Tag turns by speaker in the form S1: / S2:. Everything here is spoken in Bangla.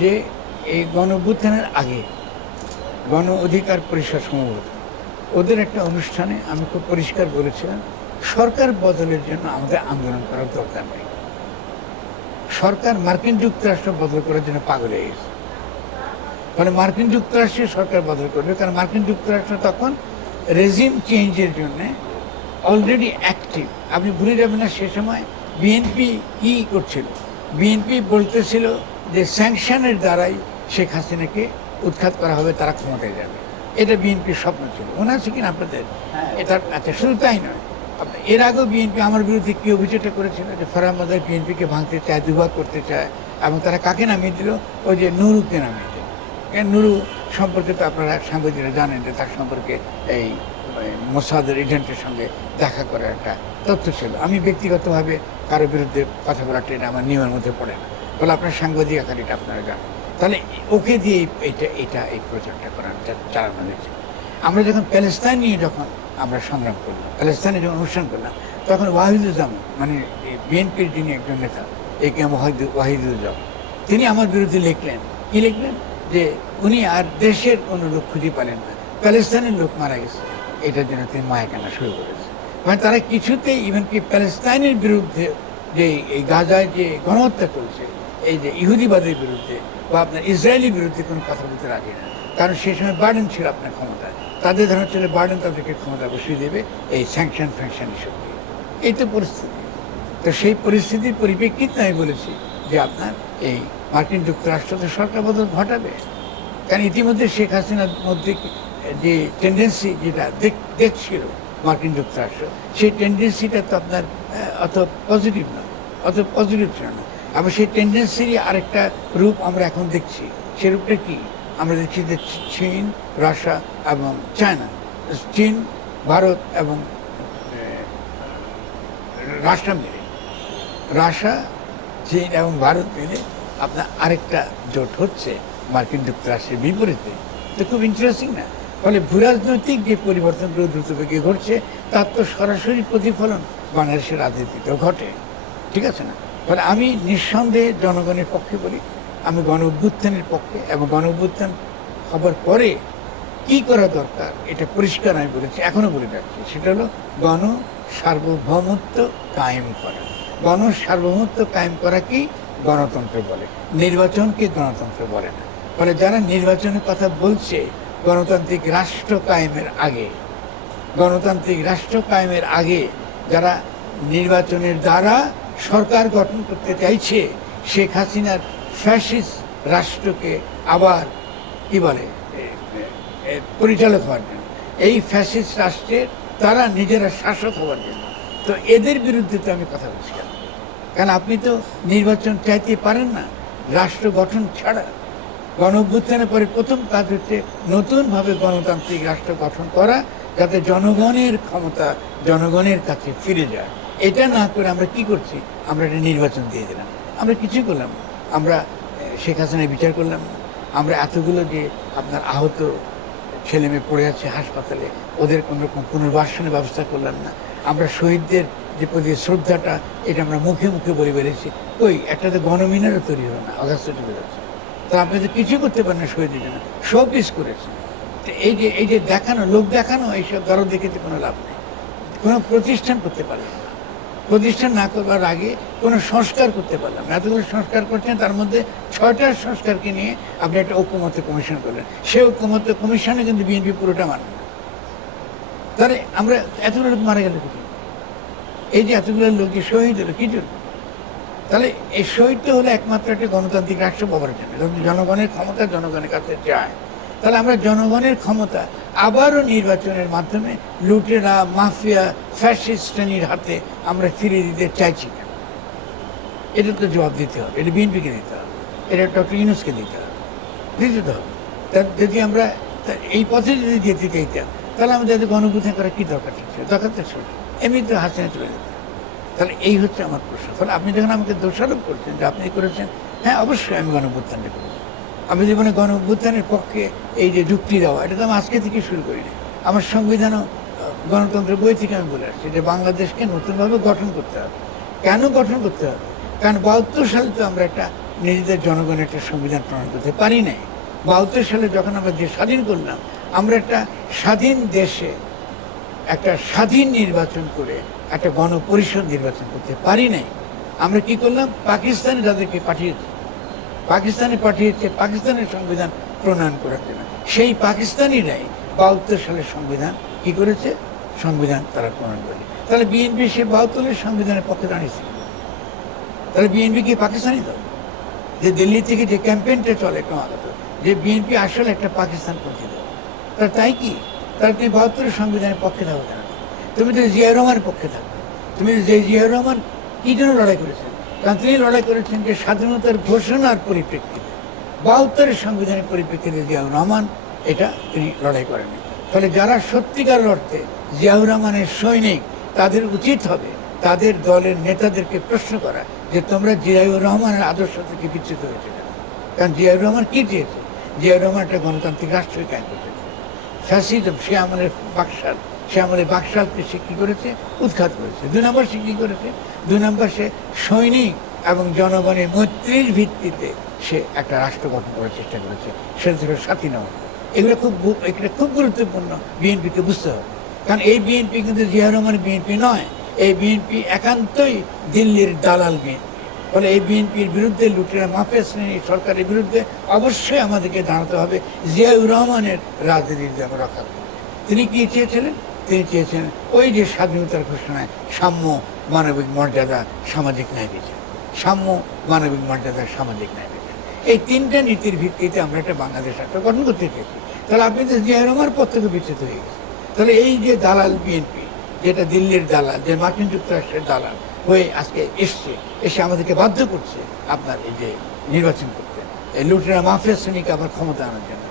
S1: যে এই গণ অভ্যুত্থানের আগে গণ অধিকার পরিষদ সম্ভবত ওদের একটা অনুষ্ঠানে আমি খুব পরিষ্কার বলেছিলাম, সরকার বদলের জন্য আমাদের আন্দোলন করার দরকার নেই। সরকার মার্কিন যুক্তরাষ্ট্র বদল করার জন্য পাগল হয়ে গেছে। ফলে মার্কিন যুক্তরাষ্ট্রে সরকার বদল করবে, কারণ মার্কিন যুক্তরাষ্ট্র তখন রেজিম চেঞ্জের জন্যে অলরেডি অ্যাক্টিভ। আপনি ভুলে যাবেন না, সে সময় বিএনপি কি করছিল। বিএনপি বলতেছিল যে স্যাংশনের দ্বারাই শেখ হাসিনাকে উৎখাত করা হবে তারা ক্ষমতায় যাবে। এটা বিএনপির স্বপ্ন ছিল। মনে আছে কিনা আপনাদের? এটা আচ্ছা শুধু তাই নয়। এর আগেও বিএনপি আমার বিরুদ্ধে কি অভিযোগটা করেছিল যে ফরহাদ মাদার বিএনপিকে ভাঙতে চায় দুভাগ করতে চায় এবং তারা কাকে নামিয়ে দিল? ওই যে নুরুকে নামিয়ে দিল। নুরু সম্পর্কে তো আপনারা সাংবাদিকরা জানেন যে তার সম্পর্কে এই এই মোসাদের এজেন্টের সঙ্গে দেখা করার একটা তথ্য ছিল। আমি ব্যক্তিগতভাবে কারও বিরুদ্ধে কথা বলাটা এটা আমার নিয়মের মধ্যে পড়ে না। বলে আপনার সাংবাদিক আকারিটা আপনারা জানেন তাহলে ওকে দিয়ে এইটা এটা, এই প্রচারটা করার চালানো হয়েছে আমরা যখন প্যালেস্তাইন নিয়ে যখন আমরা সংগ্রাম করলাম প্যালেস্তাইনে যখন অনুষ্ঠান করলাম, তখন ওয়াহিদুজ্জামান মানে বিএনপির যিনি একজন নেতা, এ কে ওয়াহিদু- তিনি আমার বিরুদ্ধে লিখলেন। কি লিখলেন? যে উনি আর দেশের কোনো লোক খুঁজে পেলেন না। প্যালেস্তাইনের লোক মারা গেছে। এটার জন্য তিনি মায়া কান্না শুরু করেছে। মানে তারা কিছুতেই ইভেন কি প্যালেস্তাইনের বিরুদ্ধে যে এই গাজায় যে গণহত্যা চলছে এই যে ইহুদিবাদের বিরুদ্ধে বা আপনার ইসরায়েলের বিরুদ্ধে কোনো কথা বলতে রাখে না। কারণ সেই সময় বার্ডেন ছিল আপনার ক্ষমতায় তাদের ধারণা ছিল বার্ডেন তাদেরকে ক্ষমতা বসিয়ে দেবে এই স্যাংশন ফ্যাংশন এসব এই তো পরিস্থিতি। তো সেই পরিস্থিতির পরিপ্রেক্ষিতে আমি বলেছি যে আপনার এই মার্কিন যুক্তরাষ্ট্র তো সরকার বদল ঘটাবে। কারণ ইতিমধ্যে শেখ হাসিনার মধ্যে যে টেন্ডেন্সি যেটা দেখ- দেখছিল মার্কিন যুক্তরাষ্ট্র, সেই টেন্ডেন্সিটা তো আপনার অত পজিটিভ না অত পজিটিভ ছিল না। আবার সেই টেন্ডেন্সিরই আরেকটা রূপ আমরা এখন দেখছি। সে রূপটা কি? আমরা দেখছি যে চীন, রাশিয়া এবং চায়না। চীন, ভারত এবং রাশিয়া মিলে। রাশিয়া, চীন এবং ভারত মিলে আপনার আরেকটা জোট হচ্ছে মার্কিন যুক্তরাষ্ট্রের বিপরীতে। তো খুব ইন্টারেস্টিং না? ফলে ভূরাজনৈতিক যে পরিবর্তনগুলো দ্রুতবেগে ঘটছে, তার তো সরাসরি প্রতিফলন বাংলাদেশের রাজনীতিতেও ঘটে। ঠিক আছে না? ফলে আমি নিঃসন্দেহে জনগণের পক্ষে বলি, আমি গণ অভ্যুত্থানের পক্ষে, এবং গণ অভ্যুত্থান হবার পরে কি করা দরকার এটা পরিষ্কার আমি বলেছি এখনও বলে রাখছি সেটা হলো গণ সার্বভৌমত্ব কায়েম করা। গণ সার্বভৌমত্ব কায়েম করা কি? গণতন্ত্র বলে। নির্বাচনকে গণতন্ত্র বলে না। ফলে যারা নির্বাচনের কথা বলছে, গণতান্ত্রিক রাষ্ট্র কায়েমের আগে, গণতান্ত্রিক রাষ্ট্র কায়েমের আগে যারা নির্বাচনের দ্বারা সরকার গঠন করতে চাইছে শেখ হাসিনার ফ্যাসিস রাষ্ট্রকে আবার, কি বলে পরিচালক হওয়ার জন্য। এই ফ্যাসিস রাষ্ট্রের তারা নিজেরা শাসক হওয়ার জন্য। তো এদের বিরুদ্ধে তো আমি কথা বলছি? কারণ আপনি তো নির্বাচন চাইতে পারেন না, রাষ্ট্র গঠন ছাড়া। গণ পরে প্রথম কাজ হচ্ছে নতুনভাবে গণতান্ত্রিক রাষ্ট্র গঠন করা, যাতে জনগণের ক্ষমতা জনগণের কাছে ফিরে যায়। এটা না করে আমরা কি করছি? আমরা একটা নির্বাচন দিয়ে দিলাম। আমরা কিছুই করলাম। আমরা শেখ হাসিনার বিচার করলাম না। আমরা এতগুলো যে আপনার আহত ছেলে মেয়ে পড়ে আছে হাসপাতালে, ওদের কোনো রকম পুনর্বাসনের ব্যবস্থা করলাম না। আমরা শহীদদের যে প্রতি শ্রদ্ধাটা, এটা আমরা মুখে মুখে বলে বেড়েছি। ওই, একটা তো গণমিনারও তৈরি হলো না অগাস্ট যাচ্ছে তো আপনি তো কিছু করতে পারেন না শহীদের জন্য। সব পিস করেছেন। এই যে এই যে দেখানো, লোক দেখানো, এইসব দরদ দেখেতে কোনো লাভ নেই। কোনো প্রতিষ্ঠান করতে পারে না। প্রতিষ্ঠান না করবার আগে কোনো সংস্কার করতে পারলাম না। এতগুলো সংস্কার করছেন, তার মধ্যে ছয়টা সংস্কারকে নিয়ে আপনি একটা ঐক্যমত্য কমিশন করলেন। সেই ঐক্যমত্য কমিশনে কিন্তু বিএনপি পুরোটা মানে তাহলে আমরা এতগুলো লোক মারা গেল এই যে এতগুলো লোক যে শহীদ হলো, কি জন্য? তাহলে এই শহীদটা হলো একমাত্র একটা গণতান্ত্রিক রাষ্ট্র পাওয়ার জন্য। জনগণের ক্ষমতা জনগণের কাছে যায়, তাহলে আমরা জনগণের ক্ষমতা আবারও নির্বাচনের মাধ্যমে লুটেরা, মাফিয়া ফ্যাসিস্ট শ্রেণির হাতে আমরা ফিরিয়ে দিতে চাইছি। না এটা তো জবাব দিতে হবে, এটা বিএনপিকে দিতে হবে, এটা ডক্টর ইউনুসকে দিতে হবে দিতে তো? যদি আমরা এই পথে যদি যেতে চাইতাম, তাহলে আমাদের গণভূতি করার কী দরকার ছিল? দরকার তো ছিল। এমনি তো হাসিনা চলে যেত। তাহলে এই হচ্ছে আমার প্রশ্ন। ফলে আপনি যখন আমাকে দোষারোপ করছেন, যে আপনি করেছেন হ্যাঁ অবশ্যই আমি গণভ্যুত্থানটা করেছি আমি জীবনে গণভ্যুত্থানের পক্ষে এই যে যুক্তি দেওয়া এটা তো আমি আজকে থেকে শুরু করিনি আমার সংবিধানও আহ, গণতন্ত্র বই থেকে আমি বলে আসছি যে বাংলাদেশকে নতুনভাবে গঠন করতে হবে। কেন গঠন করতে হবে? কারণ বাহাত্তর সালে তো আমরা একটা নিজেদের জনগণের একটা সংবিধান প্রণয়ন করতে পারি নাই। বাহাত্তর সালে যখন আমরা দেশ স্বাধীন করলাম আমরা একটা স্বাধীন দেশে একটা স্বাধীন নির্বাচন করে একটা গণপরিষদ নির্বাচন করতে পারি নাই। আমরা কি করলাম? পাকিস্তানে তাদেরকে পাঠিয়েছি পাকিস্তানে পাঠিয়েছে পাকিস্তানের সংবিধান প্রণয়ন করার জন্য সেই পাকিস্তানিরাই বাহাত্তর সালের সংবিধান কি করেছে? সংবিধান তারা প্রণয়ন করে তাহলে বিএনপি সে বাহাত্তরের সংবিধানের পক্ষে দাঁড়িয়েছে তাহলে বিএনপি কি পাকিস্তানি দল? যে দিল্লি থেকে যে ক্যাম্পেইনটা চলে ক্রমাগত, যে বিএনপি আসলে একটা পাকিস্তান পন্থী দল। তার তাই কি? তার তুমি বাহাত্তরের সংবিধানের পক্ষে থাকো কেন তুমি তো জিয়া রহমানের পক্ষে থাকো তুমি যে জিয়া রহমান, কী জন্য লড়াই করেছেন কারণ তিনি লড়াই করেছেন যে স্বাধীনতার ঘোষণার পরিপ্রেক্ষিতে, বাহাত্তরের সংবিধানের পরিপ্রেক্ষিতে জিয়াউর রহমান, এটা তিনি লড়াই করেনি ফলে যারা সত্যিকার অর্থে জিয়াউর রহমানের সৈনিক, তাদের উচিত হবে তাদের দলের নেতাদেরকে প্রশ্ন করা যে তোমরা জিয়াউর রহমানের আদর্শ থেকে বিচ্যুত হয়েছে কেন? কারণ জিয়াউর রহমান কি চেয়েছে জিয়াউর রহমান একটা গণতান্ত্রিক রাষ্ট্রই কায়ন করতে। ফ্যাসিজম সে আমলের বাকশাল সে আমাদের বাকশালকে সে কী করেছে? উৎখাত করেছে। দুই নম্বর সে কী করেছে? দুই নম্বর সে সৈনিক এবং জনগণের মৈত্রীর ভিত্তিতে সে একটা রাষ্ট্র গঠন করার চেষ্টা করেছে। সেটা ছিল সাথী নেওয়া এগুলো খুব এটা খুব গুরুত্বপূর্ণ বিএনপিকে বুঝতে হবে। কারণ এই বিএনপি কিন্তু জিয়া রহমানের বিএনপি নয়। এই বিএনপি একান্তই দিল্লির দালাল বিএনপি। ফলে এই বিএনপির বিরুদ্ধে লুটেরা মাফিয়া শ্রেণি সরকারের বিরুদ্ধে অবশ্যই আমাদেরকে দাঁড়াতে হবে। জিয়াউর রহমানের রাজনীতির যেন রক্ষা তিনি কি চেয়েছিলেন? তিনি চেয়েছেন ওই যে স্বাধীনতার ঘোষণায় সাম্য, মানবিক মর্যাদা, সামাজিক ন্যায় বিচার। সাম্য, মানবিক মর্যাদা, সামাজিক ন্যায় বিচার। এই তিনটা নীতির ভিত্তিতে আমরা একটা বাংলাদেশ রাষ্ট্র গঠন করতে চেয়েছি। তাহলে আপনি তো জিয়া রহমানের পথ থেকে বিচ্ছিত হয়ে গেছে তাহলে এই যে দালাল বিএনপি, যেটা দিল্লির দালাল, যে মার্কিন যুক্তরাষ্ট্রের দালাল হয়ে আজকে এসছে, এসে আমাদেরকে বাধ্য করছে আপনার এই যে নির্বাচন করতে। লুটেরা মাফিয়া শ্রেণীকে আবার ক্ষমতা আনার জন্য।